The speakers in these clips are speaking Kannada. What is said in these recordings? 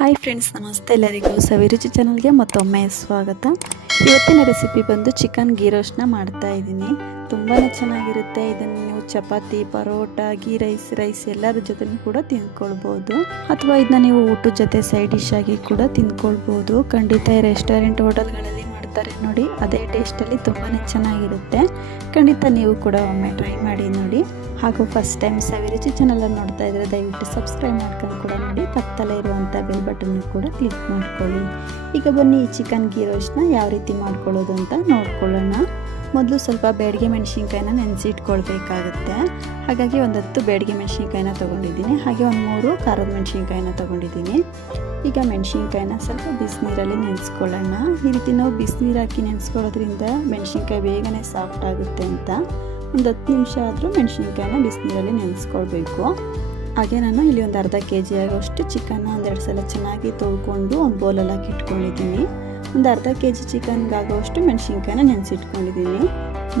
ಹಾಯ್ ಫ್ರೆಂಡ್ಸ್, ನಮಸ್ತೆ ಎಲ್ಲರಿಗೂ. ಸವಿರುಚಿ ಚಾನಲ್ಗೆ ಮತ್ತೊಮ್ಮೆ ಸ್ವಾಗತ. ಇವತ್ತಿನ ರೆಸಿಪಿ ಬಂದು ಚಿಕನ್ ಗೀ ರೋಸ್ಟ್ನ ಮಾಡ್ತಾ ಇದ್ದೀನಿ. ತುಂಬಾ ಚೆನ್ನಾಗಿರುತ್ತೆ. ಇದನ್ನು ನೀವು ಚಪಾತಿ, ಪರೋಟ, ಗೀ ರೈಸ್ ಎಲ್ಲರ ಜೊತೆ ಕೂಡ ತಿಂದ್ಕೊಳ್ಬೋದು. ಅಥವಾ ಇದನ್ನ ನೀವು ಊಟದ ಜೊತೆ ಸೈಡ್ ಡಿಶ್ ಆಗಿ ಕೂಡ ತಿಂದ್ಕೊಳ್ಬೋದು. ಖಂಡಿತ ರೆಸ್ಟೋರೆಂಟ್ ಹೋಟೆಲ್ಗಳಲ್ಲಿ ಮಾಡ್ತಾರೆ ನೋಡಿ, ಅದೇ ಟೇಸ್ಟಲ್ಲಿ ತುಂಬಾ ಚೆನ್ನಾಗಿರುತ್ತೆ. ಖಂಡಿತ ನೀವು ಕೂಡ ಒಮ್ಮೆ ಟ್ರೈ ಮಾಡಿ ನೋಡಿ. ಹಾಗೂ ಫಸ್ಟ್ ಟೈಮ್ ಸವಿರುಚಿ ಚಾನಲನ್ನು ನೋಡ್ತಾ ಇದ್ದರೆ ದಯವಿಟ್ಟು ಸಬ್ಸ್ಕ್ರೈಬ್ ಮಾಡ್ಕೊಂಡು ಕೂಡ ನೋಡಿ. ಪಕ್ಕದಲ್ಲೇ ಇರುವಂಥ ಬೆಲ್ ಬಟನ್ ಕೂಡ ಕ್ಲಿಕ್ ಮಾಡ್ಕೊಳ್ಳಿ. ಈಗ ಬನ್ನಿ ಈ ಚಿಕನ್ ಗೀ ರೋಸ್ಟ್ನ ಯಾವ ರೀತಿ ಮಾಡ್ಕೊಳ್ಳೋದು ಅಂತ ನೋಡ್ಕೊಳ್ಳೋಣ. ಮೊದಲು ಸ್ವಲ್ಪ ಬೇಡಿಗೆ ಮೆಣಸಿನ್ಕಾಯಿನ ನೆನೆಸಿಟ್ಕೊಳ್ಬೇಕಾಗುತ್ತೆ. ಹಾಗಾಗಿ ಒಂದು 10 ಬೇಡಿಗೆ ಮೆಣಸಿನ್ಕಾಯಿನ ತೊಗೊಂಡಿದ್ದೀನಿ. ಹಾಗೆ ಒಂದು 3 ಖಾರದ ಮೆಣಸಿನ್ಕಾಯಿನ ತೊಗೊಂಡಿದ್ದೀನಿ. ಈಗ ಮೆಣಸಿನ್ಕಾಯಿನ ಸ್ವಲ್ಪ ಬಿಸಿನೀರಲ್ಲಿ ನೆನೆಸ್ಕೊಳ್ಳೋಣ. ಈ ರೀತಿ ನಾವು ಬಿಸಿನೀರು ಹಾಕಿ ನೆನೆಸ್ಕೊಳ್ಳೋದ್ರಿಂದ ಮೆಣಸಿನ್ಕಾಯಿ ಬೇಗನೆ ಸಾಫ್ಟ್ ಆಗುತ್ತೆ ಅಂತ ಒಂದು 10 ನಿಮಿಷ ಆದರೂ ಮೆಣಸಿನ್ಕಾಯಿನ ಬಿಸಿನೀರಲ್ಲಿ ನೆನೆಸ್ಕೊಳ್ಬೇಕು. ಹಾಗೆ ನಾನು ಇಲ್ಲಿ ಒಂದು ಅರ್ಧ kg ಆಗೋಷ್ಟು ಚಿಕನ್ನ ಒಂದೆರಡು ಸಲ ಚೆನ್ನಾಗಿ ತೊಳ್ಕೊಂಡು ಒಂದು ಬೌಲಲ್ಲಿ ಹಾಕಿ ಇಟ್ಕೊಂಡಿದ್ದೀನಿ. ಒಂದು ಅರ್ಧ kg ಚಿಕನ್ಗಾಗೋಷ್ಟು ಮೆಣಸಿನ್ಕಾಯಿನ ನೆನೆಸಿಟ್ಕೊಂಡಿದ್ದೀನಿ.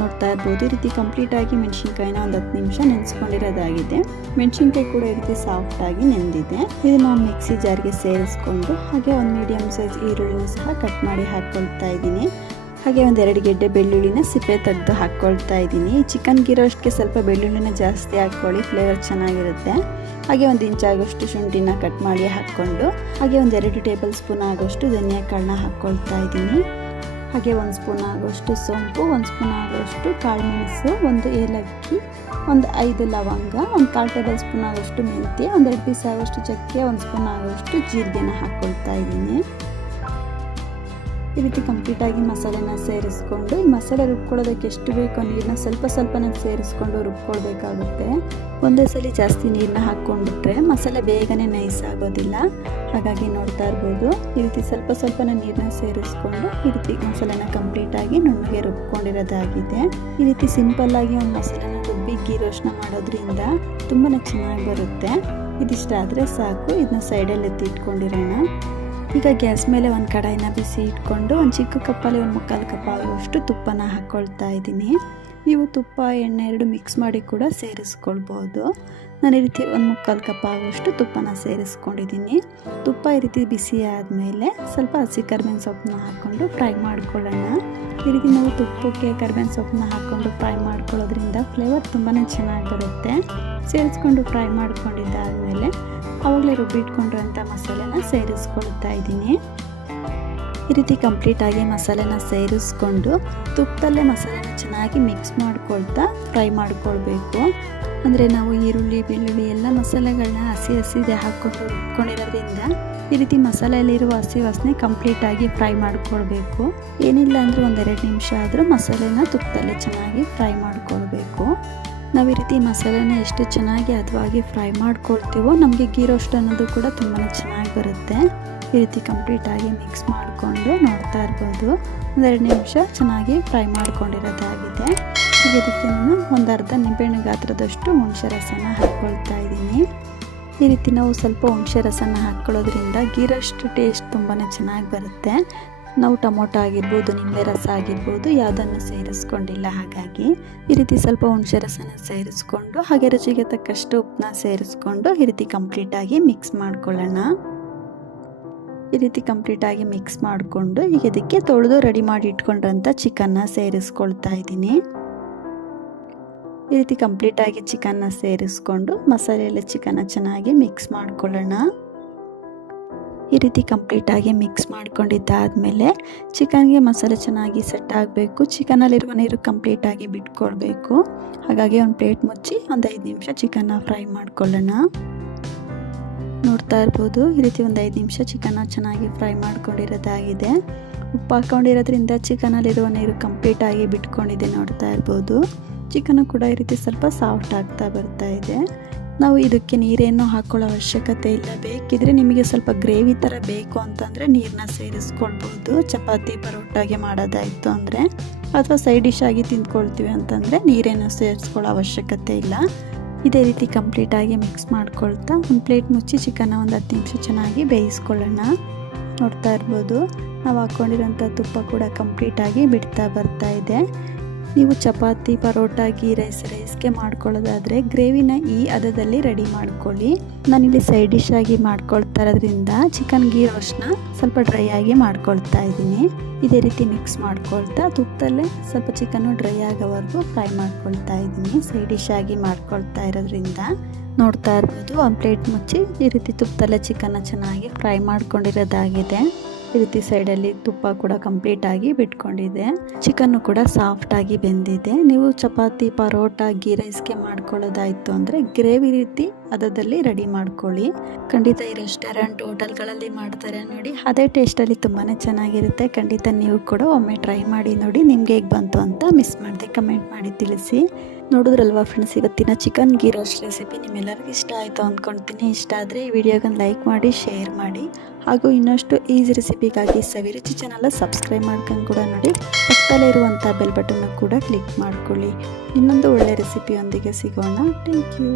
ನೋಡ್ತಾ ಇರ್ಬೋದು, ಈ ರೀತಿ ಕಂಪ್ಲೀಟಾಗಿ ಮೆಣಸಿನ್ಕಾಯಿನ ಒಂದು 10 ನಿಮಿಷ ನೆನೆಸ್ಕೊಂಡಿರೋದಾಗಿದೆ. ಮೆಣಸಿನ್ಕಾಯಿ ಕೂಡ ಈ ರೀತಿ ಸಾಫ್ಟಾಗಿ ನೆಂದಿದೆ. ಇದನ್ನು ನಾವು ಮಿಕ್ಸಿ ಜಾರ್ಗೆ ಸೇರಿಸ್ಕೊಂಡು ಹಾಗೆ ಒಂದು ಮೀಡಿಯಮ್ ಸೈಜ್ ಈರುಳ್ಳಿನ ಸಹ ಕಟ್ ಮಾಡಿ ಹಾಕ್ಕೊಳ್ತಾ ಇದ್ದೀನಿ. ಹಾಗೆ ಒಂದು 2 ಗೆಡ್ಡೆ ಬೆಳ್ಳುಳ್ಳಿನ ಸಿಪ್ಪೆ ತೆಗೆದು ಹಾಕ್ಕೊಳ್ತಾ ಇದ್ದೀನಿ. ಚಿಕನ್ ಗೀ ರೋಸ್ಟ್ಗೆ ಸ್ವಲ್ಪ ಬೆಳ್ಳುಳ್ಳಿನ ಜಾಸ್ತಿ ಹಾಕ್ಕೊಳ್ಳಿ, ಫ್ಲೇವರ್ ಚೆನ್ನಾಗಿರುತ್ತೆ. ಹಾಗೆ 1 ಇಂಚ್ ಆಗೋಷ್ಟು ಶುಂಠಿನ ಕಟ್ ಮಾಡಿ ಹಾಕ್ಕೊಂಡು ಹಾಗೆ ಒಂದು 2 ಟೇಬಲ್ ಸ್ಪೂನ್ ಆಗೋಷ್ಟು ಧನಿಯಾ ಕಾಳನ್ನ ಹಾಕ್ಕೊಳ್ತಾ ಇದ್ದೀನಿ. ಹಾಗೆ 1 ಸ್ಪೂನ್ ಆಗೋಷ್ಟು ಸೋಂಪು, 1 ಸ್ಪೂನ್ ಆಗೋಷ್ಟು ಕಾಳುಮೆಣಸು, 1 ಏಲಕ್ಕಿ, ಒಂದು 5 ಲವಂಗ, ಒಂದು 1/4 ಟೇಬಲ್ ಸ್ಪೂನ್ ಆಗೋಷ್ಟು ಮೆಂತ್ಯ, ಒಂದು 2 ಪೀಸ್ ಆಗೋಷ್ಟು ಚಕ್ಕೆ, 1 ಸ್ಪೂನ್ ಆಗೋಷ್ಟು ಜೀರಿಗೆನ ಹಾಕ್ಕೊಳ್ತಾ ಇದ್ದೀನಿ. ಈ ರೀತಿ ಕಂಪ್ಲೀಟಾಗಿ ಮಸಾಲೆನ ಸೇರಿಸ್ಕೊಂಡು ಈ ಮಸಾಲೆ ರುಬ್ಕೊಳ್ಳೋದಕ್ಕೆ ಎಷ್ಟು ಬೇಕೋ ನೀರನ್ನ ಸ್ವಲ್ಪನೇ ಸೇರಿಸ್ಕೊಂಡು ರುಬ್ಕೊಳ್ಬೇಕಾಗುತ್ತೆ. ಒಂದೇ ಸಲ ಜಾಸ್ತಿ ನೀರನ್ನ ಹಾಕ್ಕೊಂಡ್ಬಿಟ್ರೆ ಮಸಾಲೆ ಬೇಗನೆ ನೈಸ್ ಆಗೋದಿಲ್ಲ. ಹಾಗಾಗಿ ನೋಡ್ತಾ ಇರ್ಬೋದು, ಈ ರೀತಿ ಸ್ವಲ್ಪನೇ ನೀರನ್ನ ಸೇರಿಸ್ಕೊಂಡು ಈ ರೀತಿ ಮಸಾಲೆನ ಕಂಪ್ಲೀಟಾಗಿ ನುಣ್ಣಗೆ ರುಬ್ಕೊಂಡಿರೋದಾಗಿದೆ. ಈ ರೀತಿ ಸಿಂಪಲ್ಲಾಗಿ ಒಂದು ಮಸಾಲೆನ ರುಬ್ಬಿ ಗೀ ರೋಸ್ಟ್ನ ಮಾಡೋದ್ರಿಂದ ತುಂಬಾ ಚೆನ್ನಾಗಿ ಬರುತ್ತೆ. ಇದಿಷ್ಟ ಆದರೆ ಸಾಕು. ಇದನ್ನ ಸೈಡಲ್ಲಿ ಎತ್ತಿ ಇಟ್ಕೊಂಡಿರೋಣ. ಈಗ ಗ್ಯಾಸ್ ಮೇಲೆ ಒಂದು ಕಡಾಯಿನ ಬಿಸಿ ಇಟ್ಕೊಂಡು ಒಂದು ಚಿಕ್ಕ ಕಪ್ಪಲ್ಲಿ 1/4 ಕಪ್ ಆಗುವಷ್ಟು ತುಪ್ಪನ ಹಾಕ್ಕೊಳ್ತಾ ಇದ್ದೀನಿ. ನೀವು ತುಪ್ಪ ಎಣ್ಣೆ 2 ಮಿಕ್ಸ್ ಮಾಡಿ ಕೂಡ ಸೇರಿಸ್ಕೊಳ್ಬೋದು. ನಾನು ಈ ರೀತಿ 1/4 ಕಪ್ ಆಗುವಷ್ಟು ತುಪ್ಪನ ಸೇರಿಸ್ಕೊಂಡಿದ್ದೀನಿ. ತುಪ್ಪ ಈ ರೀತಿ ಬಿಸಿ ಆದಮೇಲೆ ಸ್ವಲ್ಪ ಹಸಿ ಕರಿಬೇವಿನ ಸೊಪ್ಪನ್ನ ಹಾಕ್ಕೊಂಡು ಫ್ರೈ ಮಾಡ್ಕೊಳ್ಳೋಣ. ಈ ರೀತಿ ನಾವು ತುಪ್ಪಕ್ಕೆ ಕರಿಬೇವಿನ ಸೊಪ್ಪನ್ನ ಹಾಕ್ಕೊಂಡು ಫ್ರೈ ಮಾಡ್ಕೊಳ್ಳೋದ್ರಿಂದ ಫ್ಲೇವರ್ ತುಂಬಾ ಚೆನ್ನಾಗಿ ಬರುತ್ತೆ. ಸೇರಿಸ್ಕೊಂಡು ಫ್ರೈ ಮಾಡ್ಕೊಂಡಿದ್ದಾದಮೇಲೆ ಆವಾಗಲೇ ರುಬ್ಬಿಟ್ಕೊಂಡಿರೋಂಥ ಮಸಾಲೆನ ಸೇರಿಸ್ಕೊಳ್ತಾ ಇದ್ದೀನಿ. ಈ ರೀತಿ ಕಂಪ್ಲೀಟಾಗಿ ಮಸಾಲೆನ ಸೇರಿಸ್ಕೊಂಡು ತುಪ್ಪದಲ್ಲೇ ಮಸಾಲೆನ ಚೆನ್ನಾಗಿ ಮಿಕ್ಸ್ ಮಾಡ್ಕೊಳ್ತಾ ಫ್ರೈ ಮಾಡ್ಕೊಳ್ಬೇಕು. ಅಂದರೆ ನಾವು ಈರುಳ್ಳಿ, ಬೆಳ್ಳುಳ್ಳಿ ಎಲ್ಲ ಮಸಾಲೆಗಳನ್ನ ಹಸಿದೆ ಹಾಕ್ಕೊಂಡು ರುಬ್ಕೊಂಡಿರೋದ್ರಿಂದ ಈ ರೀತಿ ಮಸಾಲೆಯಲ್ಲಿರುವ ಹಸಿ ವಾಸನೆ ಕಂಪ್ಲೀಟಾಗಿ ಫ್ರೈ ಮಾಡ್ಕೊಳ್ಬೇಕು. ಏನಿಲ್ಲ ಅಂದರೆ ಒಂದು 2 ನಿಮಿಷ ಆದರೂ ಮಸಾಲೆನ ತುಪ್ಪದಲ್ಲೇ ಚೆನ್ನಾಗಿ ಫ್ರೈ ಮಾಡ್ಕೊಳ್ಬೇಕು. ನಾವು ಈ ರೀತಿ ಮಸಾಲೆನ ಎಷ್ಟು ಚೆನ್ನಾಗಿ ಹದವಾಗಿ ಫ್ರೈ ಮಾಡ್ಕೊಳ್ತೀವೋ ನಮಗೆ ಗೀ ರೋಸ್ಟ್ ಅನ್ನೋದು ಕೂಡ ತುಂಬಾ ಚೆನ್ನಾಗಿ ಬರುತ್ತೆ. ಈ ರೀತಿ ಕಂಪ್ಲೀಟಾಗಿ ಮಿಕ್ಸ್ ಮಾಡಿಕೊಂಡು ನೋಡ್ತಾ ಇರ್ಬೋದು, 1-2 ನಿಮಿಷ ಚೆನ್ನಾಗಿ ಫ್ರೈ ಮಾಡ್ಕೊಂಡಿರೋದಾಗಿದೆ. ಈಗ ಇದಕ್ಕೆ ನಾನು ಒಂದು ಅರ್ಧ ನಿಂಬೆಹಣ್ಣು ಗಾತ್ರದಷ್ಟು ಹುಣಸೆ ರಸನ ಹಾಕ್ಕೊಳ್ತಾ ಇದ್ದೀನಿ. ಈ ರೀತಿ ನಾವು ಸ್ವಲ್ಪ ಹುಣಸೆ ರಸನ ಹಾಕ್ಕೊಳ್ಳೋದ್ರಿಂದ ಗೀ ರೋಸ್ಟ್ ಟೇಸ್ಟ್ ತುಂಬಾ ಚೆನ್ನಾಗಿ ಬರುತ್ತೆ. ನಾವು ಟೊಮೊಟೊ ಆಗಿರ್ಬೋದು, ನಿಂಬೆ ರಸ ಆಗಿರ್ಬೋದು ಯಾವುದನ್ನು ಸೇರಿಸ್ಕೊಂಡಿಲ್ಲ. ಹಾಗಾಗಿ ಈ ರೀತಿ ಸ್ವಲ್ಪ ಹುಣಸೆ ರಸನ ಸೇರಿಸ್ಕೊಂಡು ಹಾಗೆ ರುಚಿಗೆ ತಕ್ಕಷ್ಟು ಉಪ್ಪನ್ನ ಸೇರಿಸ್ಕೊಂಡು ಈ ರೀತಿ ಕಂಪ್ಲೀಟಾಗಿ ಮಿಕ್ಸ್ ಮಾಡ್ಕೊಳ್ಳೋಣ. ಈ ರೀತಿ ಕಂಪ್ಲೀಟಾಗಿ ಮಿಕ್ಸ್ ಮಾಡಿಕೊಂಡು ಈಗ ಇದಕ್ಕೆ ತೊಳೆದು ರೆಡಿ ಮಾಡಿ ಇಟ್ಕೊಂಡ್ರಂಥ ಚಿಕನ್ನ ಸೇರಿಸ್ಕೊಳ್ತಾ ಇದ್ದೀನಿ. ಈ ರೀತಿ ಕಂಪ್ಲೀಟಾಗಿ ಚಿಕನ್ನ ಸೇರಿಸ್ಕೊಂಡು ಮಸಾಲೆಯಲ್ಲೇ ಚಿಕನ್ನ ಚೆನ್ನಾಗಿ ಮಿಕ್ಸ್ ಮಾಡ್ಕೊಳ್ಳೋಣ. ಈ ರೀತಿ ಕಂಪ್ಲೀಟಾಗಿ ಮಿಕ್ಸ್ ಮಾಡ್ಕೊಂಡಿದ್ದಾದಮೇಲೆ ಚಿಕನ್ಗೆ ಮಸಾಲೆ ಚೆನ್ನಾಗಿ ಸೆಟ್ ಆಗಬೇಕು. ಚಿಕನಲ್ಲಿರುವ ನೀರು ಕಂಪ್ಲೀಟಾಗಿ ಬಿಟ್ಕೊಳ್ಬೇಕು. ಹಾಗಾಗಿ ಒಂದು ಪ್ಲೇಟ್ ಮುಚ್ಚಿ ಒಂದು 5 ನಿಮಿಷ ಚಿಕನ್ನ ಫ್ರೈ ಮಾಡ್ಕೊಳ್ಳೋಣ. ನೋಡ್ತಾ ಇರ್ಬೋದು, ಈ ರೀತಿ ಒಂದು 5 ನಿಮಿಷ ಚಿಕನ್ನ ಚೆನ್ನಾಗಿ ಫ್ರೈ ಮಾಡ್ಕೊಂಡಿರೋದಾಗಿದೆ. ಉಪ್ಪು ಹಾಕ್ಕೊಂಡಿರೋದ್ರಿಂದ ಚಿಕನಲ್ಲಿರುವ ನೀರು ಕಂಪ್ಲೀಟಾಗಿ ಬಿಟ್ಕೊಂಡಿದೆ. ನೋಡ್ತಾ ಇರ್ಬೋದು, ಚಿಕನ್ನು ಕೂಡ ಈ ರೀತಿ ಸ್ವಲ್ಪ ಸಾಫ್ಟ್ ಆಗ್ತಾ ಬರ್ತಾ ಇದೆ. ನಾವು ಇದಕ್ಕೆ ನೀರೇನು ಹಾಕ್ಕೊಳ್ಳೋ ಅವಶ್ಯಕತೆ ಇಲ್ಲ. ಬೇಕಿದ್ರೆ ನಿಮಗೆ ಸ್ವಲ್ಪ ಗ್ರೇವಿ ಥರ ಬೇಕು ಅಂತಂದರೆ ನೀರನ್ನ ಸೇರಿಸ್ಕೊಳ್ಬೋದು. ಚಪಾತಿ, ಪರೋಟಾಗೆ ಮಾಡೋದಾಯಿತು ಅಂದರೆ, ಅಥವಾ ಸೈಡ್ ಡಿಶ್ ಆಗಿ ತಿಂದ್ಕೊಳ್ತೀವಿ ಅಂತಂದರೆ ನೀರೇನು ಸೇರಿಸ್ಕೊಳ್ಳೋ ಅವಶ್ಯಕತೆ ಇಲ್ಲ. ಇದೇ ರೀತಿ ಕಂಪ್ಲೀಟಾಗಿ ಮಿಕ್ಸ್ ಮಾಡ್ಕೊಳ್ತಾ ಒಂದು ಪ್ಲೇಟ್ ಮುಚ್ಚಿ ಚಿಕನ್ನ ಒಂದು 10 ನಿಮಿಷ ಚೆನ್ನಾಗಿ ಬೇಯಿಸ್ಕೊಳ್ಳೋಣ. ನೋಡ್ತಾ ಇರ್ಬೋದು, ನಾವು ಹಾಕ್ಕೊಂಡಿರೋಂಥ ತುಪ್ಪ ಕೂಡ ಕಂಪ್ಲೀಟಾಗಿ ಬಿಡ್ತಾ ಬರ್ತಾ ಇದೆ. ನೀವು ಚಪಾತಿ, ಪರೋಟ, ಗೀ ರೈಸ್ಗೆ ಮಾಡ್ಕೊಳ್ಳೋದಾದರೆ ಗ್ರೇವಿನ ಈ ಹದದಲ್ಲಿ ರೆಡಿ ಮಾಡ್ಕೊಳ್ಳಿ. ನಾನಿಲ್ಲಿ ಸೈಡ್ ಡಿಶ್ ಆಗಿ ಮಾಡ್ಕೊಳ್ತಾ ಇರೋದ್ರಿಂದ ಚಿಕನ್ ಗೀ ರೋಸ್ಟ್ನ ಸ್ವಲ್ಪ ಡ್ರೈ ಆಗಿ ಮಾಡ್ಕೊಳ್ತಾ ಇದ್ದೀನಿ. ಇದೇ ರೀತಿ ಮಿಕ್ಸ್ ಮಾಡ್ಕೊಳ್ತಾ ತುಪ್ಪದಲ್ಲೇ ಸ್ವಲ್ಪ ಚಿಕನ್ನು ಡ್ರೈ ಆಗೋವರೆಗೂ ಫ್ರೈ ಮಾಡ್ಕೊಳ್ತಾ ಇದ್ದೀನಿ. ಸೈಡ್ ಡಿಶ್ ಆಗಿ ಮಾಡ್ಕೊಳ್ತಾ ಇರೋದ್ರಿಂದ ನೋಡ್ತಾ ಇರ್ಬೋದು, ಒಂದು ಪ್ಲೇಟ್ ಮುಚ್ಚಿ ಈ ರೀತಿ ತುಪ್ಪದಲ್ಲೇ ಚಿಕನ್ನ ಚೆನ್ನಾಗಿ ಫ್ರೈ ಮಾಡ್ಕೊಂಡಿರೋದಾಗಿದೆ. ಈ ರೀತಿ ಸೈಡಲ್ಲಿ ತುಪ್ಪ ಕೂಡ ಕಂಪ್ಲೀಟ್ ಆಗಿ ಬಿಟ್ಕೊಂಡಿದೆ. ಚಿಕನ್ನು ಕೂಡ ಸಾಫ್ಟ್ ಆಗಿ ಬೆಂದಿದೆ. ನೀವು ಚಪಾತಿ, ಪರೋಟ, ಗೀ ರೈಸ್ಗೆ ಮಾಡ್ಕೊಳ್ಳೋದಾಯಿತು ಅಂದರೆ ಗ್ರೇವಿ ರೀತಿ ಹದದಲ್ಲಿ ರೆಡಿ ಮಾಡ್ಕೊಳ್ಳಿ. ಖಂಡಿತ ಈ ರೆಸ್ಟೋರೆಂಟ್, ಹೋಟೆಲ್ಗಳಲ್ಲಿ ಮಾಡ್ತಾರೆ ನೋಡಿ, ಅದೇ ಟೇಸ್ಟಲ್ಲಿ ತುಂಬಾ ಚೆನ್ನಾಗಿರುತ್ತೆ. ಖಂಡಿತ ನೀವು ಕೂಡ ಒಮ್ಮೆ ಟ್ರೈ ಮಾಡಿ ನೋಡಿ. ನಿಮಗೆ ಹೇಗೆ ಬಂತು ಅಂತ ಮಿಸ್ ಮಾಡದೆ ಕಮೆಂಟ್ ಮಾಡಿ ತಿಳಿಸಿ. ನೋಡಿದ್ರಲ್ವಾ ಫ್ರೆಂಡ್ಸ್, ಇವತ್ತಿನ ಚಿಕನ್ ಗೀ ರೋಸ್ಟ್ ರೆಸಿಪಿ ನಿಮ್ಮೆಲ್ಲರಿಗೂ ಇಷ್ಟ ಆಯಿತು ಅಂದ್ಕೊಳ್ತೀನಿ. ಇಷ್ಟ ಆದರೆ ಈ ವಿಡಿಯೋಗೊಂದು ಲೈಕ್ ಮಾಡಿ, ಶೇರ್ ಮಾಡಿ. ಹಾಗೂ ಇನ್ನಷ್ಟು ಈಸಿ ರೆಸಿಪಿಗಾಗಿ ಸವಿರುಚಿ ಚಾನಲ್ ಸಬ್ಸ್ಕ್ರೈಬ್ ಮಾಡ್ಕೊಂಡು ಕೂಡ ನೋಡಿ. ಪಕ್ಕದಲ್ಲೇ ಇರುವಂಥ ಬೆಲ್ ಬಟನ್ನು ಕೂಡ ಕ್ಲಿಕ್ ಮಾಡ್ಕೊಳ್ಳಿ. ಇನ್ನೊಂದು ಒಳ್ಳೆ ರೆಸಿಪಿಯೊಂದಿಗೆ ಸಿಗೋಣ. Thank you.